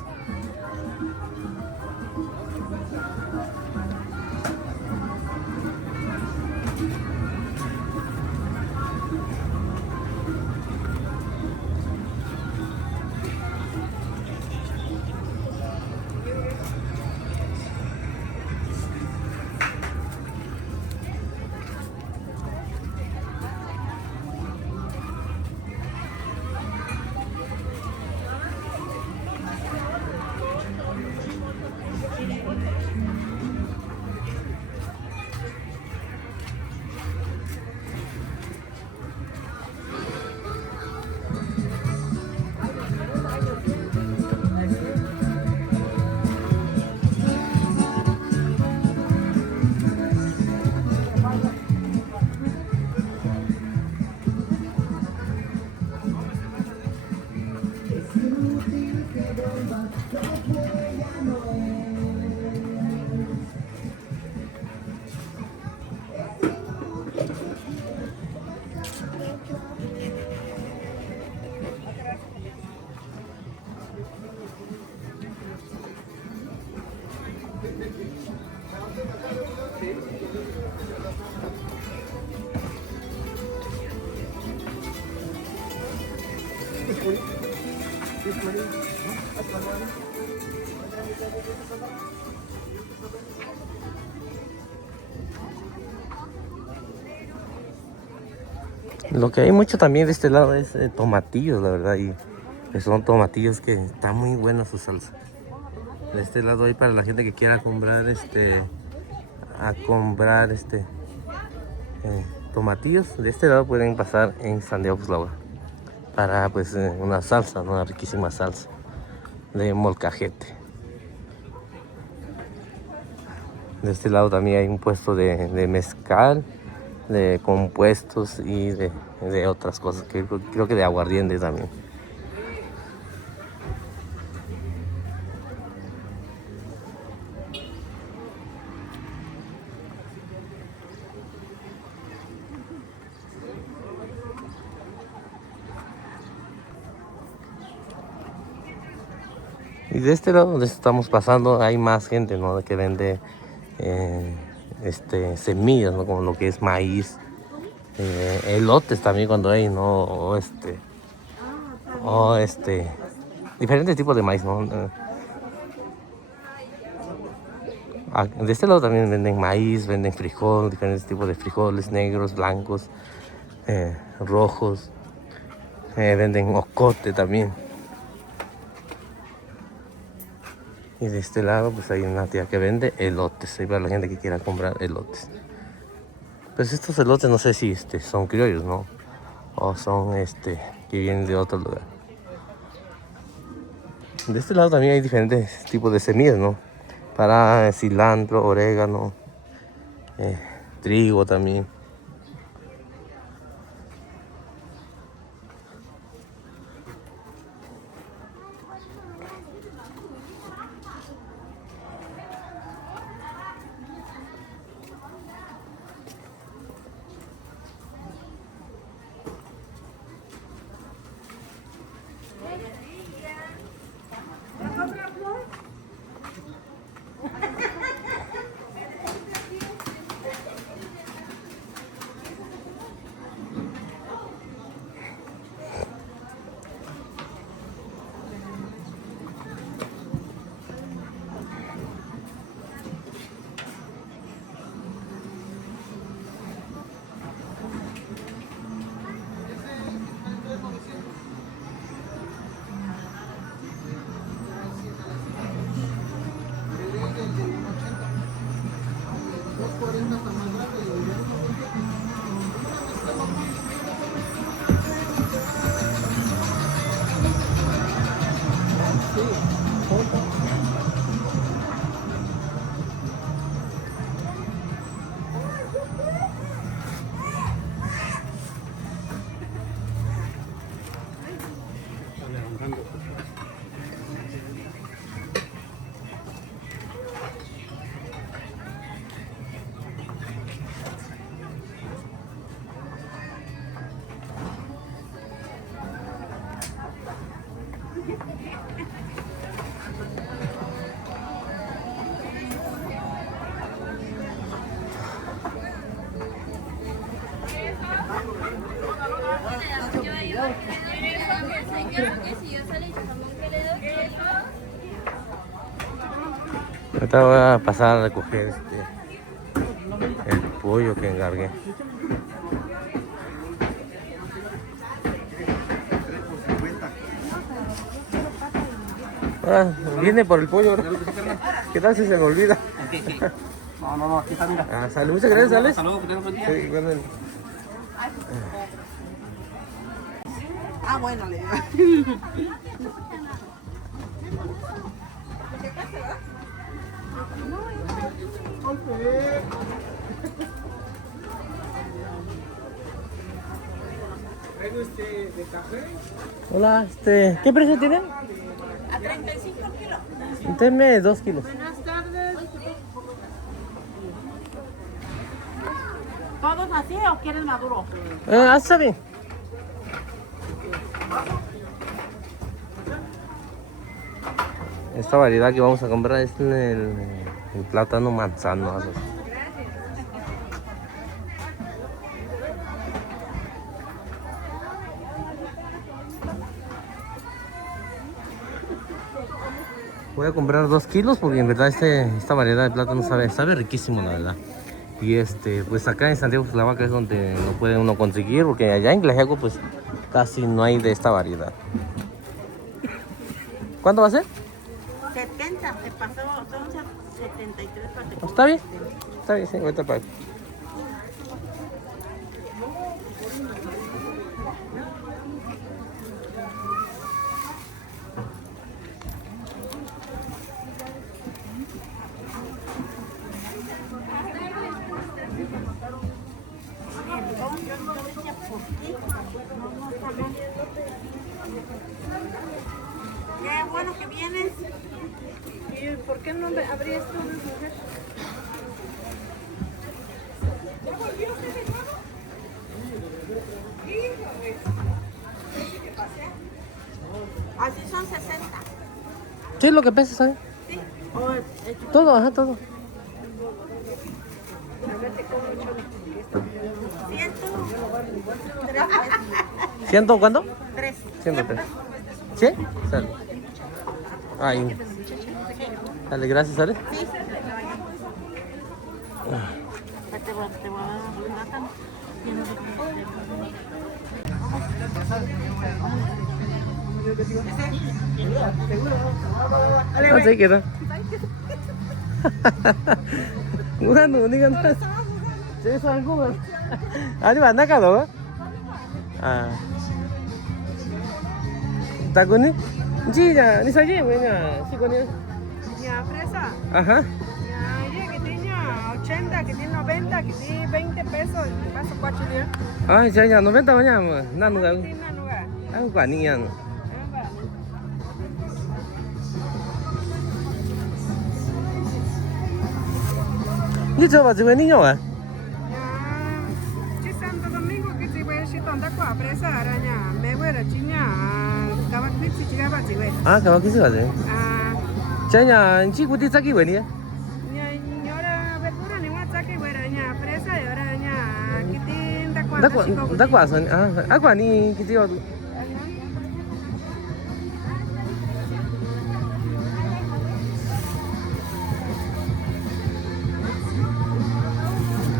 Lo que hay mucho también de este lado es tomatillos, la verdad, y son tomatillos que está muy buena su salsa. De este lado hay para la gente que quiera comprar tomatillos. De este lado pueden pasar en Santiago Xushlahua para pues una salsa, una riquísima salsa de molcajete. De este lado también hay un puesto de mezcal, de compuestos y de otras cosas, que creo que de aguardiente también. Y de este lado donde estamos pasando hay más gente, ¿no? Que vende semillas, ¿no? Como lo que es maíz, elotes también cuando hay, ¿no? O diferentes tipos de maíz, ¿no? De este lado también venden maíz, venden frijol, diferentes tipos de frijoles, negros, blancos, rojos, venden ocote también. Y de este lado pues hay una tía que vende elotes, ahí para la gente que quiera comprar elotes. Pues estos elotes no sé si son criollos, ¿no? O son que vienen de otro lugar. De este lado también hay diferentes tipos de semillas, ¿no? Para cilantro, orégano, trigo también. Ahorita voy a pasar a recoger el pollo que encargué. Ahora viene por el pollo, ¿no? ¿Qué tal si se me olvida? No, aquí está, mira. Ah, salud, muchas gracias, Alex. Hasta luego, que tengas buen día. Sí, bueno. Bueno, le digo. ¿De café? Hola, ¿qué precio tienen? A 35 kilos. Denme 2 kilos. Buenas tardes. ¿Todos así o quieren maduro? Está bien. Esta variedad que vamos a comprar es el plátano manzano. Algo así. Voy a comprar 2 kilos porque en verdad esta variedad de plátano sabe riquísimo, la verdad. Y pues acá en Santiago Cuxtlahuaca es donde no puede uno conseguir, porque allá en Tlaxiaco pues casi no hay de esta variedad. ¿Cuánto va a ser? 70, se pasó, son 73 para que ¿Está bien? Está bien, sí, ahorita pago. Qué bueno que vienes. ¿Y por qué no abrí esto una mujer? Así son 60. Sí, lo que pesa, ¿sabes? Sí. Todo, ajá, todo. 100 cuánto? 3. 103. ¿Sí? Sale. Ay. Dale, gracias, ¿sale? Sí. Te voy a dar plátano. Así queda. Bueno, digan. Eso es algo. 아니 만나까 너? 아. ¿Tacuni? Sí, ya, ni sabía, bueno, sí con él. Ya, fresa. Ajá. Ya, oye, que tiene 80, que tiene 90, que tiene 20 pesos. Me paso 4 días. 아, ya, 90 마냐, 나는 가. Tiene una nueva. 한국 아니야. Ni cho bà chỉ quên đi nhau à? Chứ Santo Domingo que si voy a ir tonda qua presa araña, me voy a chiña, cava clip si chica va si voy. 아, 가만 계세요, 아직. Ah, 자냐, 지구 뒤 짜기 왜니야? ahora verdura ni más saque voy araña, presa y araña, que tiene da qua. 닦고 와서, 아고 아니, 그지요.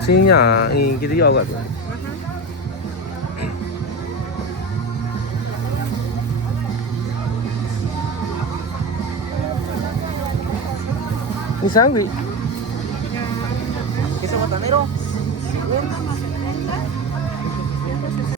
지냐, 이 그지요, 가지고. ¿Y sangre? ¿Queso botanero?